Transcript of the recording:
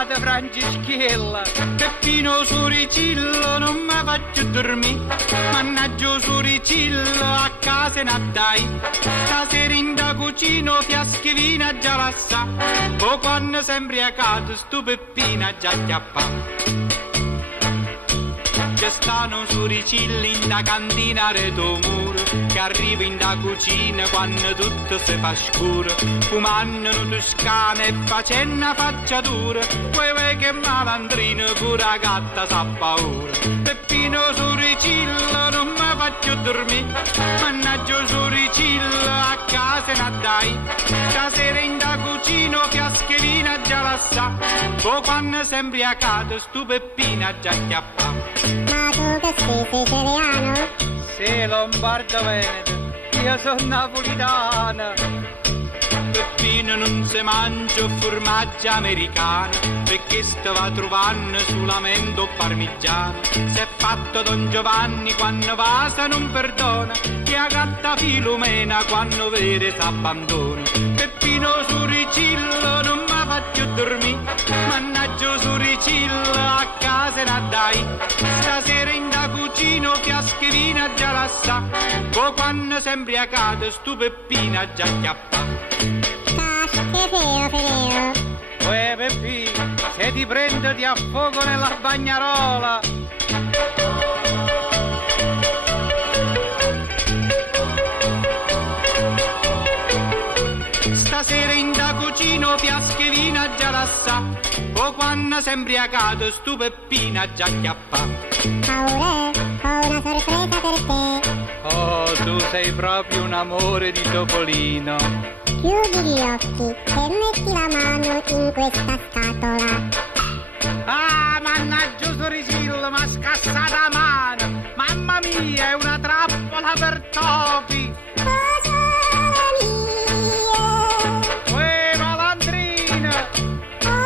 chiamate Franceschiella, Peppino Soricillo non mi faccio dormire, mannaggia Soricillo a casa ne dai, stasera in da cucina fiaschi vino già lassa, o quando sei imbriacato stu Peppina già chiappa. Che stanno Soricilli in da cantina reto muro, che arriva in da cucina quando tutto si fa scuro, fumando toscana e facendo facciatura, poi che malandrino pure la gatta sa paura. Peppino Soricillo non mi faccio dormire, mannaggia Soricillo a casa ne dai, stasera in da cucina fiaschi vino già la sa, poi quando sei imbriacato stu Peppina già chiappa. Ma tu che sei siciliano? Sì, Lombardo Veneto, io sono napolitana. Peppino non si mangia formaggio americano, perché stava trovando sulamento parmigiano. Si è fatto Don Giovanni quando va se non perdona, che a gatta Filomena quando vede s'abbandona. Peppino Soricillo non mi faccio dormire, mannaggia Soricillo a casa ne dai, stasera in da cucina fiaschi vino già la sa, poi quando sei imbriacato stu Peppina già chiappa. Che feo. Uè Peppi, se ti prendo ti affogo nella bagnarola. Stasera in da cucina fiaschi vino già la sa, o quando sei imbriacato stu Peppina già chiappa. Paure, ho una sorpresa per te. Oh, tu sei proprio un amore di Topolino. Chiudi gli occhi e metti la mano in questa scatola. Ah, mannaggia Soricillo, m'ha scassata la mano. Mamma mia, è una trappola per topi. Tesoro mio, Uè, malandrina. oh